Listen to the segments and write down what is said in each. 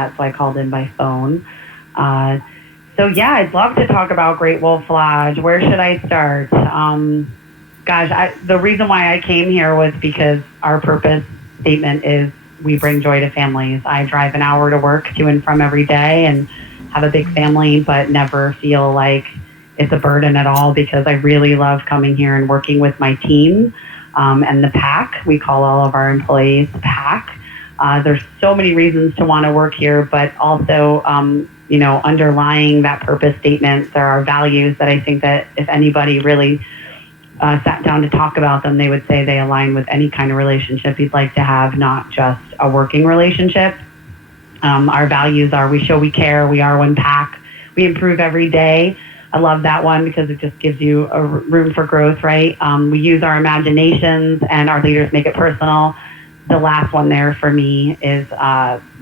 that, so I called in by phone. Uh, so yeah, I'd love to talk about Great Wolf Lodge. Where should I start? The reason why I came here was because our purpose statement is we bring joy to families. I drive an hour to work to and from every day and have a big family, but never feel like it's a burden at all because I really love coming here and working with my team and the pack. We call all of our employees the pack. There's so many reasons to want to work here, but also, underlying that purpose statement, there are values that I think that if anybody really sat down to talk about them, they would say they align with any kind of relationship you'd like to have, not just a working relationship. Our values are we show we care, we are one pack, we improve every day. I love that one because it just gives you a room for growth, right? We use our imaginations and our leaders make it personal. The last one there for me is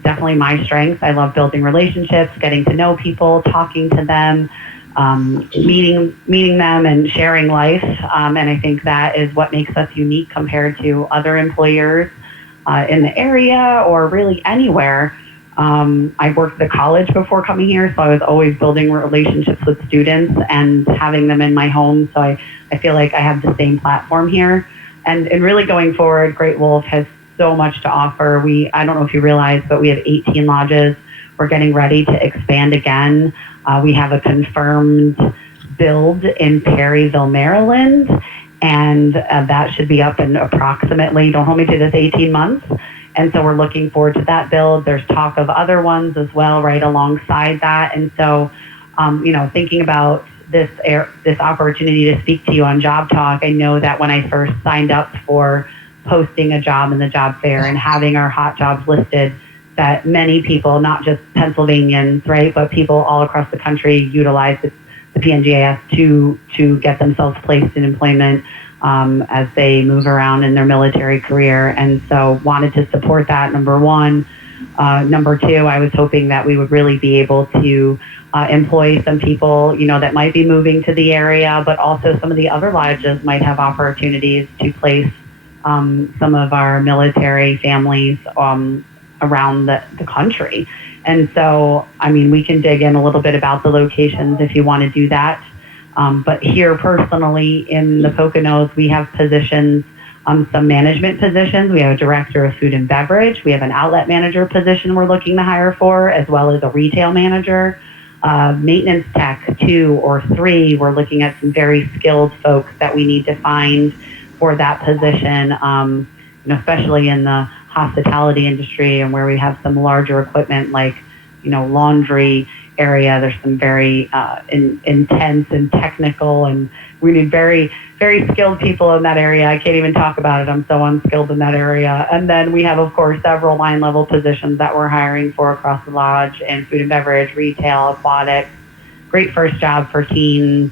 definitely my strengths. I love building relationships, getting to know people, talking to them, meeting them and sharing life. And I think that is what makes us unique compared to other employers in the area or really anywhere. I worked at a college before coming here, so I was always building relationships with students and having them in my home. So I feel like I have the same platform here. And really going forward, Great Wolf has so much to offer. I don't know if you realize, but we have 18 lodges. We're getting ready to expand again. We have a confirmed build in Perryville, Maryland, and that should be up in approximately, don't hold me to this, 18 months. And so we're looking forward to that build. There's talk of other ones as well, right alongside that. And so, thinking about this opportunity to speak to you on Job Talk, I know that when I first signed up for posting a job in the job fair and having our hot jobs listed, that many people, not just Pennsylvanians, right, but people all across the country utilize the PNGAS to get themselves placed in employment as they move around in their military career. And so wanted to support that, number one. Number two, I was hoping that we would really be able to employ some people, that might be moving to the area, but also some of the other lodges might have opportunities to place some of our military families around the country. And so, we can dig in a little bit about the locations if you want to do that. But here personally in the Poconos, we have positions, some management positions. We have a director of food and beverage. We have an outlet manager position we're looking to hire for, as well as a retail manager. Maintenance tech 2 or 3, we're looking at some very skilled folks that we need to find for that position, especially in the hospitality industry and where we have some larger equipment like, laundry area. There's some very intense and technical, and we need very, very skilled people in that area. I can't even talk about it. I'm so unskilled in that area. And then we have, of course, several line level positions that we're hiring for across the lodge in food and beverage, retail, aquatics. Great first job for teens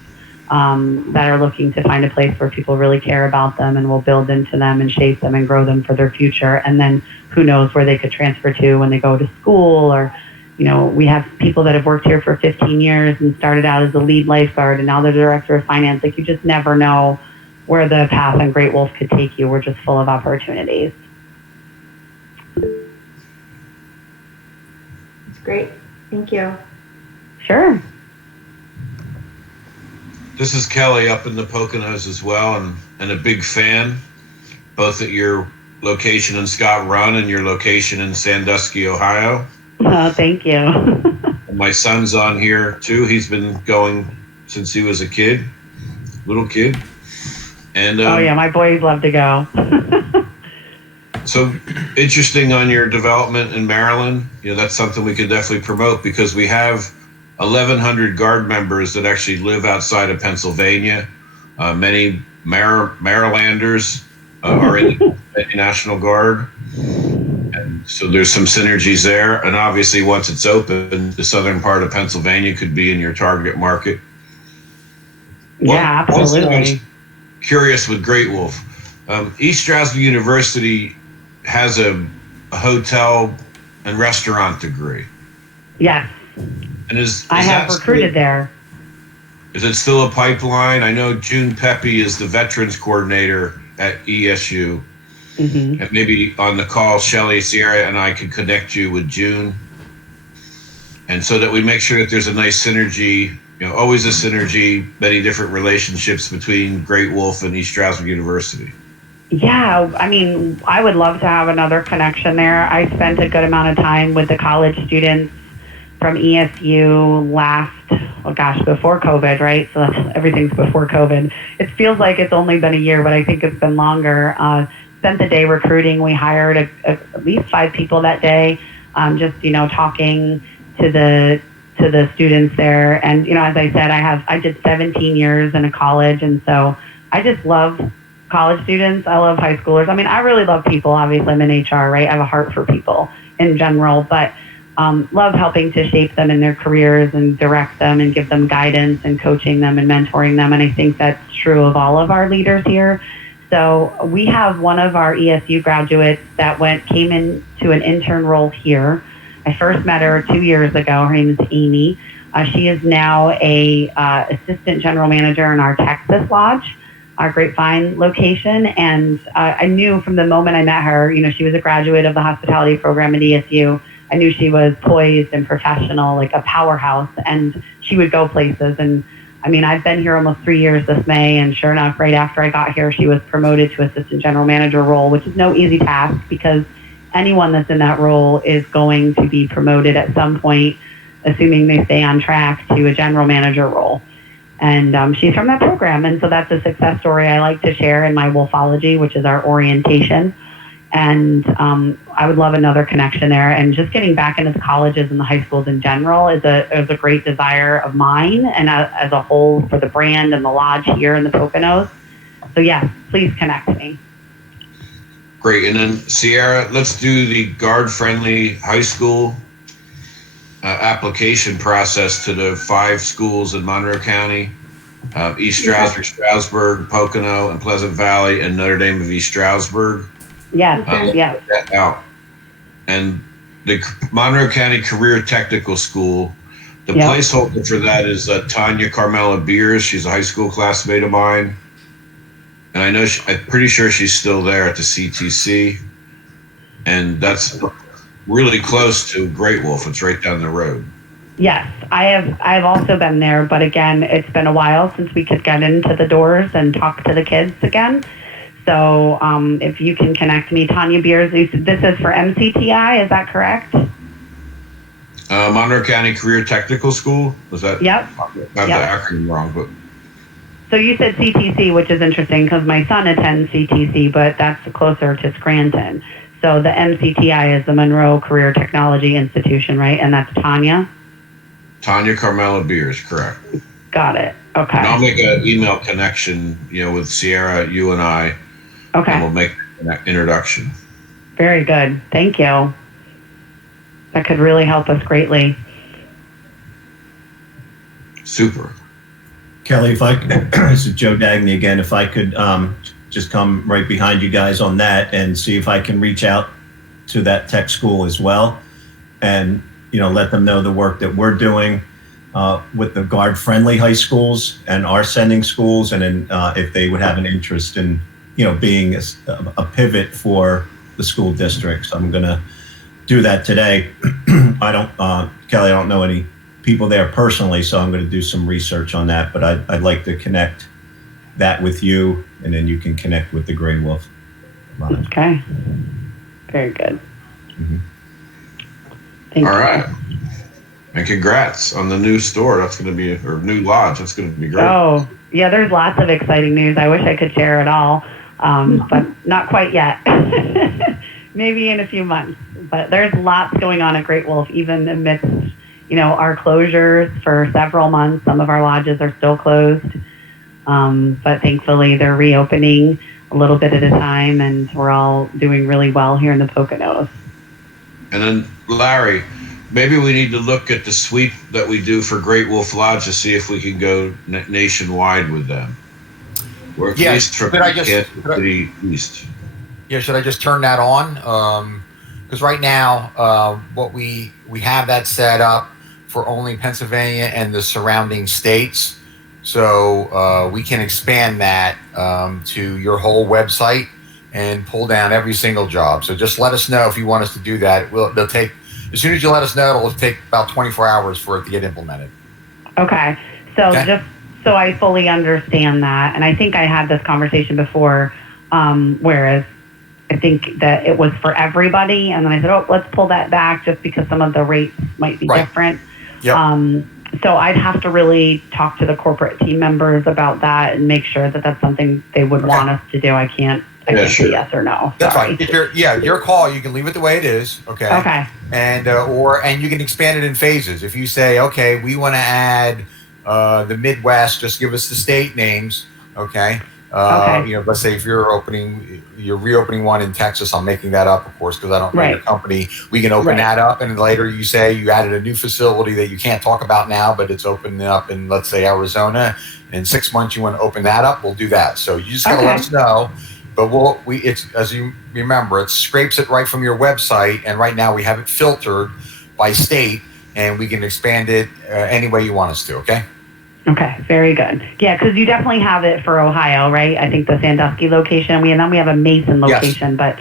that are looking to find a place where people really care about them and will build into them and shape them and grow them for their future. And then who knows where they could transfer to when they go to school, or we have people that have worked here for 15 years and started out as a lead lifeguard and now they're the director of finance. Like, you just never know where the path on Great Wolf could take you. We're just full of opportunities. That's great. Thank you. Sure. This is Kelly up in the Poconos as well, and a big fan, both at your location in Scott Run and your location in Sandusky, Ohio. Oh, thank you. And my son's on here too. He's been going since he was a little kid. And oh yeah, my boys love to go. So interesting on your development in Maryland. That's something we could definitely promote because we have 1,100 Guard members that actually live outside of Pennsylvania. Many Marylanders are in the National Guard. And so there's some synergies there. And obviously, once it's open, the southern part of Pennsylvania could be in your target market. Yeah, absolutely. I was curious with Great Wolf. East Stroudsburg University has a hotel and restaurant degree. Yes. And I have recruited there. Is it still a pipeline? I know June Pepe is the veterans coordinator at ESU. Mm-hmm. And maybe on the call, Shelly Sierra and I could connect you with June. And so that we make sure that there's a nice synergy, always a synergy, many different relationships between Great Wolf and East Stroudsburg University. Yeah, I mean, I would love to have another connection there. I spent a good amount of time with the college students from ESU before COVID, right? So everything's before COVID. It feels like it's only been a year, but I think it's been longer. Spent the day recruiting. We hired at least 5 people that day, just, talking to the students there. And, as I said, I did 17 years in a college. And so I just love college students. I love high schoolers. I mean, I really love people. Obviously, I'm in HR, right? I have a heart for people in general, but love helping to shape them in their careers and direct them and give them guidance and coaching them and mentoring them. And I think that's true of all of our leaders here. So we have one of our ESU graduates that came into an intern role here. I first met her 2 years ago. Her name is Amy. She is now a assistant general manager in our Texas Lodge, our Grapevine location. And I knew from the moment I met her, she was a graduate of the hospitality program at ESU. I knew she was poised and professional, like a powerhouse, and she would go places. And I mean, I've been here almost 3 years this May, and sure enough, right after I got here, she was promoted to assistant general manager role, which is no easy task because anyone that's in that role is going to be promoted at some point, assuming they stay on track, to a general manager role. And she's from that program, and so that's a success story I like to share in my Wolfology, which is our orientation. And I would love another connection there. And just getting back into the colleges and the high schools in general is a great desire of mine, and as a whole for the brand and the lodge here in the Poconos. So yes, please connect me. Great. And then Sierra, let's do the guard-friendly high school application process to the 5 schools in Monroe County, East Stroudsburg, Stroudsburg, Pocono, and Pleasant Valley, and Notre Dame of East Stroudsburg. Yes, yes. Out. And the Monroe County Career Technical School, the placeholder for that is Tanya Carmela Beers. She's a high school classmate of mine. And I know I'm pretty sure she's still there at the CTC. And that's really close to Great Wolf. It's right down the road. Yes, I've also been there, but again, it's been a while since we could get into the doors and talk to the kids again. So if you can connect me, Tanya Beers, this is for MCTI, is that correct? Monroe County Career Technical School? Was that? Yep. I have the acronym wrong, but. So you said CTC, which is interesting because my son attends CTC, but that's closer to Scranton. So the MCTI is the Monroe Career Technology Institution, right? And that's Tanya? Tanya Carmela Beers, correct. Got it. Okay. And I'll make an email connection, with Sierra, you and I. Okay. And we'll make an introduction. Very good. Thank you. That could really help us greatly. Super. Kelly, this is Joe Dagny again. If I could just come right behind you guys on that and see if I can reach out to that tech school as well, and let them know the work that we're doing with the guard-friendly high schools and our sending schools, and then if they would have an interest in being a pivot for the school districts. I'm going to do that today. Kelly, I don't know any people there personally, so I'm going to do some research on that, but I'd like to connect that with you, and then you can connect with the Grey Wolf. Okay. Very good. Mm-hmm. Thank All you. right. And congrats on the new store. That's going to be, or new lodge. That's going to be great. Oh, yeah, there's lots of exciting news. I wish I could share it all, but not quite yet. Maybe in a few months. But there's lots going on at Great Wolf, even amidst, our closures for several months. Some of our lodges are still closed, but thankfully they're reopening a little bit at a time, and we're all doing really well here in the Poconos. And then, Larry, maybe we need to look at the sweep that we do for Great Wolf Lodge to see if we can go nationwide with them. Or at least from the east. Yeah, should I just turn that on? Because right now, what we have that set up for only Pennsylvania and the surrounding states. So we can expand that to your whole website and pull down every single job. So just let us know if you want us to do that. It's as soon as you let us know, it'll take about 24 hours for it to get implemented. Okay. So Okay. just so I fully understand that, and I think I had this conversation before, whereas I think that it was for everybody, and then I said, oh, let's pull that back just because some of the rates might be Right. different. Yep. So I'd have to really talk to the corporate team members about that and make sure that that's something they would want us to do. I can't sure. say yes or no. That's Sorry. fine. If your call, you can leave it the way it is. Okay. Okay. And and you can expand it in phases. If you say, okay, we want to add the Midwest, just give us the state names. Okay. Okay. You know, let's say if you're reopening one in Texas, I'm making that up, of course, because I don't know your company. We can open that up, and later you say you added a new facility that you can't talk about now, but it's opening up in, let's say, Arizona. In 6 months, you want to open that up. We'll do that. So you just got to let us know. But it's as you remember, it scrapes it right from your website, and right now we have it filtered by state, and we can expand it any way you want us to. Okay. Okay, very good. Yeah, because you definitely have it for Ohio, right? I think the Sandusky location. And then we have a Mason location, but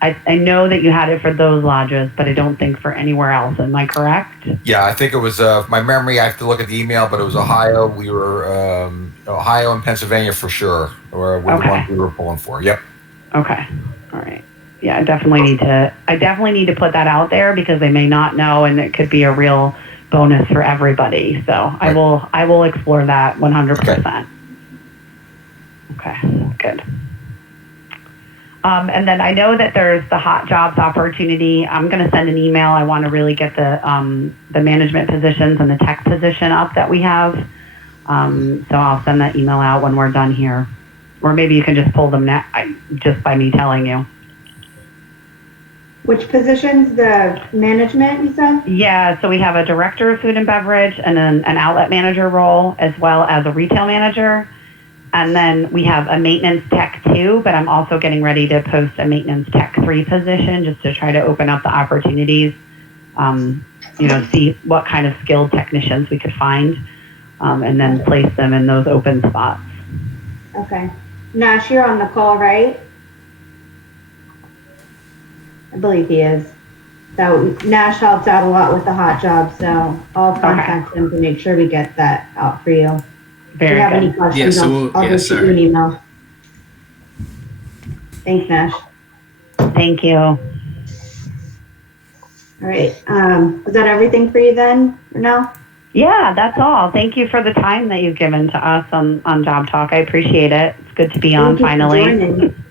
I know that you had it for those lodges, but I don't think for anywhere else. Am I correct? Yeah, I think it was my memory. I have to look at the email, but it was Ohio. We were Ohio and Pennsylvania for sure, or the ones we were pulling for. Yep. Okay. All right. Yeah, I definitely need to put that out there because they may not know, and it could be a real bonus for everybody. So I will explore that 100%. Okay, good. And then I know that there's the hot jobs opportunity. I'm going to send an email. I want to really get the management positions and the tech position up that we have. So I'll send that email out when we're done here, or maybe you can just pull them now, just by me telling you. Which positions? The management, you said? Yeah, so we have a director of food and beverage and then an outlet manager role as well as a retail manager. And then we have a maintenance tech 2, but I'm also getting ready to post a maintenance tech 3 position just to try to open up the opportunities, see what kind of skilled technicians we could find, and then place them in those open spots. Okay. Nash, you're on the call, right? I believe he is. So Nash helps out a lot with the hot job, so I'll contact him to make sure we get that out for you. If you have any questions, I'll just shoot you an email. Thanks, Nash. Thank you. All right. Is that everything for you then, or no? Yeah, that's all. Thank you for the time that you've given to us on Job Talk. I appreciate it. It's good to be on finally. Thank you for joining.